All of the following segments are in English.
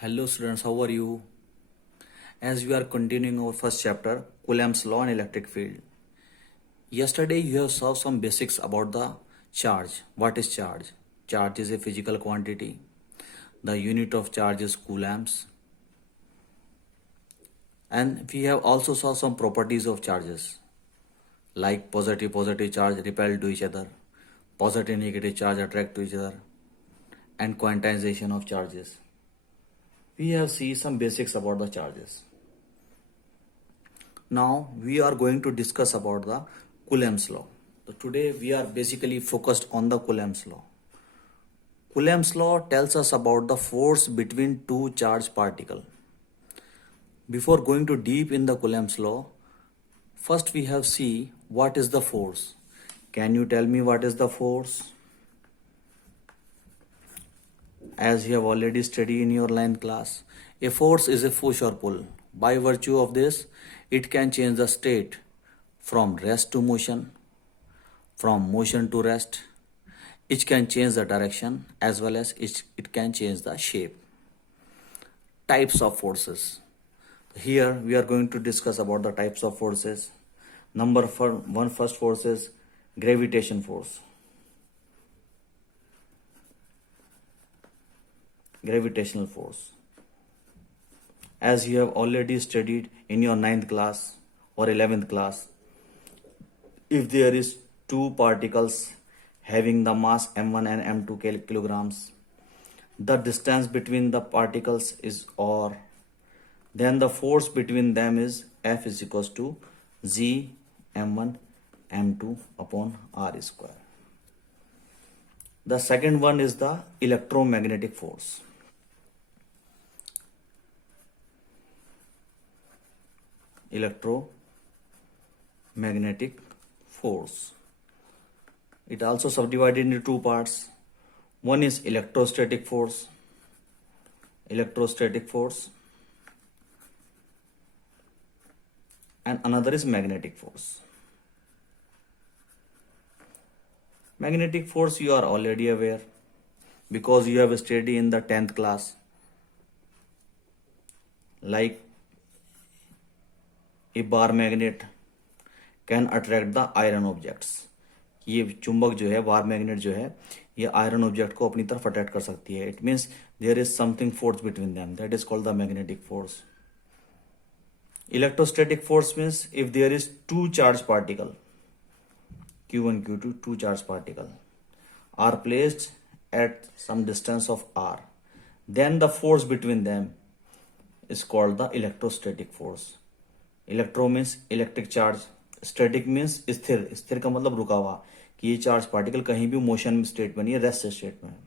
Hello students, how are you? As we are continuing our first chapter, Coulomb's law and electric field. Yesterday you have saw some basics about the charge. What is charge? Charge is a physical quantity. The unit of charge is coulombs. And we have also saw some properties of charges like positive charge repel to each other, positive negative charge attract to each other, and quantization of charges. We have seen some basics about the charges. Now we are going to discuss about the Coulomb's law. So today we are basically focused on the Coulomb's law. Coulomb's law tells us about the force between two charged particles. Before going to deep in the Coulomb's law, first we have see what is the force. Can you tell me what is the force? As you have already studied in your 9th class, a force is a push or pull. By virtue of this, it can change the state from rest to motion, from motion to rest. It can change the direction as well as it can change the shape. Types of forces. Here we are going to discuss about the types of forces. Number one first force is gravitation force. Gravitational force. As you have already studied in your 9th class or 11th class, if there is two particles having the mass m1 and m2 kilograms, the distance between the particles is r, then the force between them is F is equals to G m1 m2 upon r square. The second one is the electromagnetic force. Electromagnetic force. It also subdivided into two parts. One is electrostatic force. And another is magnetic force. Magnetic force you are already aware because you have studied in the 10th class. Like a bar magnet can attract the iron objects. ये चुंबक जो है bar magnet जो है ये iron object को अपनी तरफ अट्रैक्ट कर सकती है. It means there is something force between them, that is called the magnetic force. Electrostatic force means if there is two charge particle Q1 Q2 two charge particle are placed at some distance of r, then the force between them is called the electrostatic force. Electro means electric charge, static means स्थिर. स्थिर का मतलब रुका हुआ, कि ये charge particle कहीं भी मोशन स्टेट में नहीं है, रेस्ट स्टेट में है.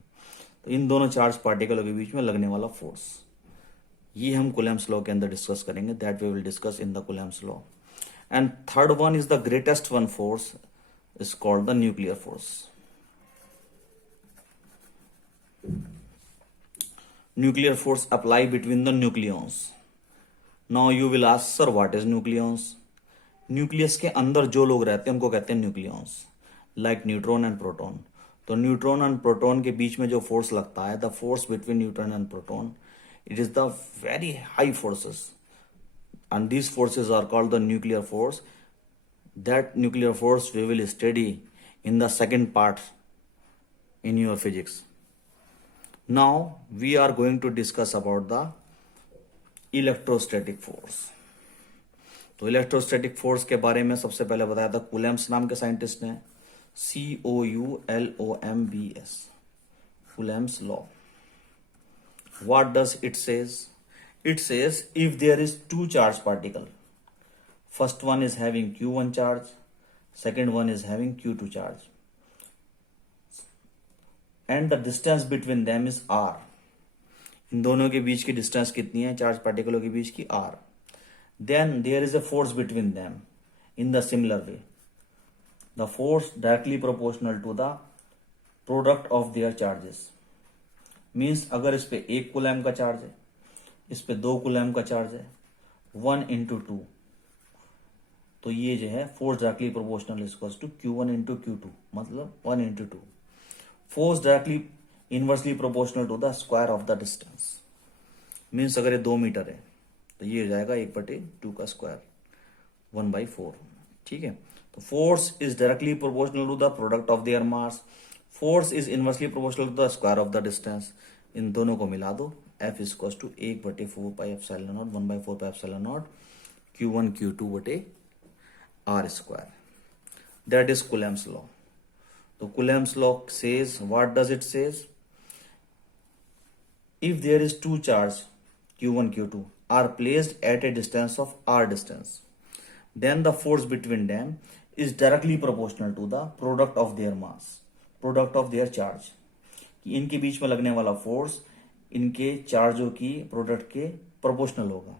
तो इन दोनों चार्ज पार्टिकलों के बीच में लगने वाला फोर्स, ये हम Coulomb's लॉ के अंदर डिस्कस करेंगे. That we will discuss in the Coulomb's law. And third one is the greatest one force is called the nuclear force. Nuclear force apply between the nucleons. Now you will ask, sir, what is nucleons? न्यूक्लियस के अंदर जो लोग रहते हैं उनको कहते हैं nucleons, like neutron and proton. तो न्यूट्रॉन एंड प्रोटॉन के बीच में जो फोर्स लगता है, the force between neutron and proton, it is the very high forces and these forces are called the nuclear force. That nuclear force we will study in the second part in your physics. Now we are going to discuss about the electrostatic force. तो electrostatic force के बारे में सबसे पहले बताया था Coulomb's नाम के साइंटिस्ट ने, COULOMBS, Coulomb's law. What does it says? It says if there is two charged particle, first one is having Q1 charge, second one is having Q2 charge, and the distance between them is r. इन दोनों के बीच की distance कितनी है, charge पार्टिकलों के बीच की r. Then there is a force between them in the similar way. The force directly proportional to the product of their charges. Means अगर इस पे 1 कूलम का चार्ज है, इस पे 2 कूलम का चार्ज है, 1 into 2, तो ये जो है force directly proportional equals to Q1 into Q2, मतलब 1 into 2. Force directly inversely proportional to the square of the distance. Means अगर ये 2 मीटर है तो ये हो जाएगा 1/2 का स्क्वायर 1/4। ठीक है, तो force is directly proportional to the product of their mass, force is inversely proportional to the square of the distance. इन दोनों को मिला दो, F is equal to 1/4 pi epsilon naught 1/4 pi epsilon naught Q1 Q2 बटे R square, that is Coulomb's law. तो Coulomb's law says, what does it says? If there is two charge Q1 Q2 are placed at a distance of R distance, then the force between them is directly proportional to the product of their mass, product of their charge। कि इनके बीच में लगने वाला force इनके चार्जों की product के proportional होगा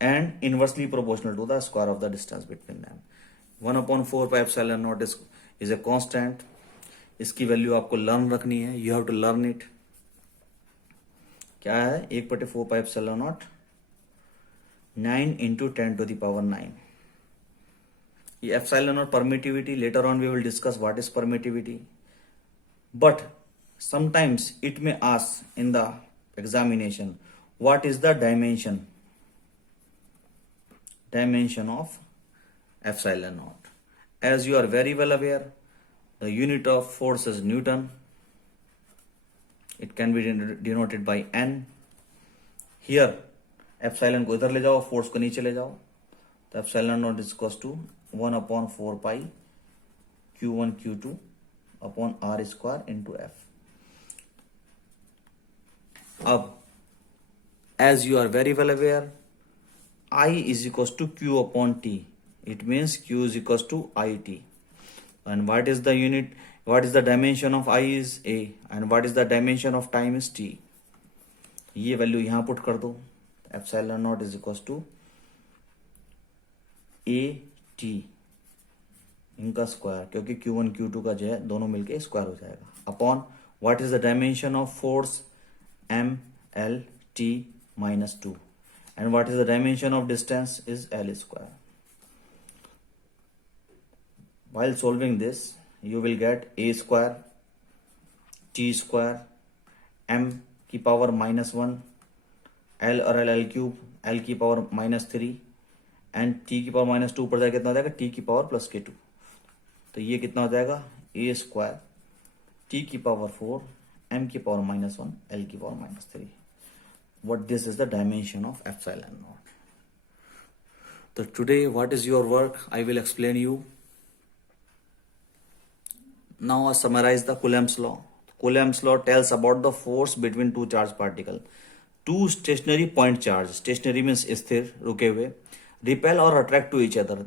and inversely proportional to the square of the distance between them. 1/4 pi epsilon naught is a constant. इसकी वैल्यू आपको लर्न रखनी है, you have to learn it. क्या है? 1/4 पाई एप्सिलॉन नॉट 9 इंटू 10⁻⁹। ये epsilon naught permittivity, later on we will discuss what is permittivity, but sometimes it may ask in the examination what is the dimension of epsilon naught. As you are very well aware, the unit of force is Newton. It can be denoted by N. Here epsilon को इधर ले जाओ, force को नीचे ले जाओ, तो epsilon naught is equals to 1/4 pi Q1 Q2 upon R square into F. अब as you are very well aware, I is equals to Q upon T. It means Q is equals to IT. And what is the unit? What is the dimension of I is A, and what is the dimension of time is T. ये value यहां put कर दो, epsilon naught is equals to AT इनका square, क्योंकि Q1 Q2 का जो है दोनों मिलके स्क्वायर हो जाएगा, upon what is the dimension of force MLT minus 2, and what is the dimension of distance is L square. While solving this, you will get A square T square M की power -1 L और L cube L की power -3 and T की power -2 ऊपर जाएगा, कितना हो जाएगा? T की पावर प्लस K2। तो ये कितना हो जाएगा? A स्क्वायर T की पावर 4 M की पावर -1 L की power -3। What this is the dimension of epsilon naught. So today what is your work? I will explain you. Now I summarize the Coulomb's law. Coulomb's law tells about the force between two charged particles. Two stationary point charge, stationary means स्थिर, रुके हुए, repel or attract to each other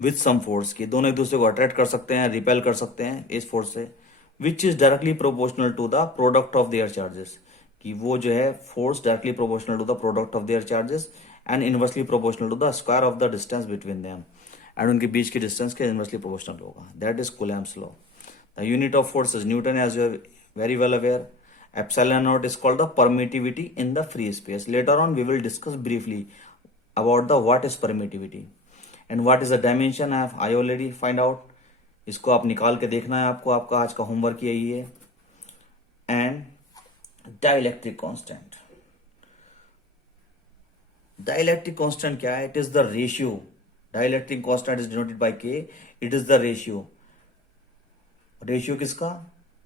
with some force, कि दोनों एक दूसरे को attract कर सकते हैं, रिपेल कर सकते हैं इस फोर्स से, which is directly proportional to the product of their charges, कि वो जो है force directly proportional to the product of their charges and inversely proportional to the square of the distance between them, and उनके बीच के distance के inversely proportional होगा, that is Coulomb's law. The unit of force is newton, as you are very well aware. Epsilon naught is called the permittivity in the free space. Later on we will discuss briefly about the what is permittivity and what is the dimension. I already find out. इसको आप निकाल के देखना है आपको, आपका आज का होमवर्क यही है। And dielectric constant, dielectric constant क्या है? It is the ratio, dielectric constant is denoted by k, it is the ratio, ratio किसका?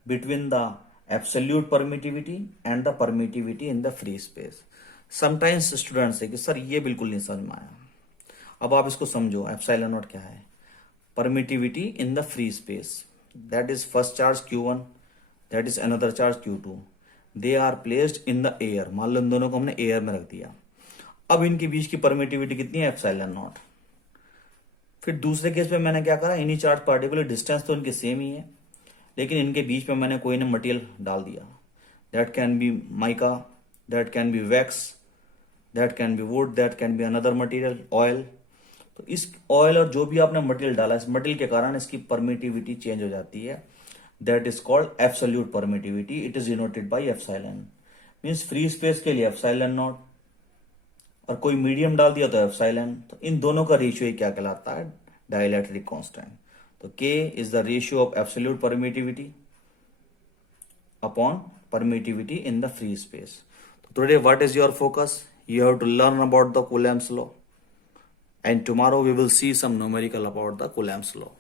Between the absolute permittivity and the permittivity in the free space. Sometimes students है कि sir ये बिल्कुल नहीं समझ में आया, अब आप इसको समझो। एप्सिलॉन नॉट क्या है? Permittivity in the free space, that is first charge Q1, that is another charge Q2, they are placed in the air. मान लो इन दोनों को हमने एयर में रख दिया, अब इनके बीच की परमिटिविटी कितनी है? Epsilon not. फिर दूसरे केस में मैंने क्या करा? इन्हीं चार्ज पार्टिकुलर डिस्टेंस तो इनके सेम ही है, लेकिन इनके बीच में मैंने कोई ना मटेरियल डाल दिया, that can be mica, that can be wax, that can be would, that can be another material, oil. तो इस ऑयल और जो भी आपने मटेरियल डाला, इस मटेरियल के कारण इसकी परमिटिविटी चेंज हो जाती है, that is called absolute permittivity. It is denoted by epsilon, means free space के लिए एप्सिलॉन नॉट, और कोई मीडियम डाल दिया तो एप्सिलॉन। तो इन दोनों का रेशियो क्या कहलाता है? Dielectric constant. तो K is the ratio of absolute permittivity upon permittivity in the free space. Today, what is your focus? You have to learn about the Coulomb's law. And tomorrow we will see some numerical about the Coulomb's law.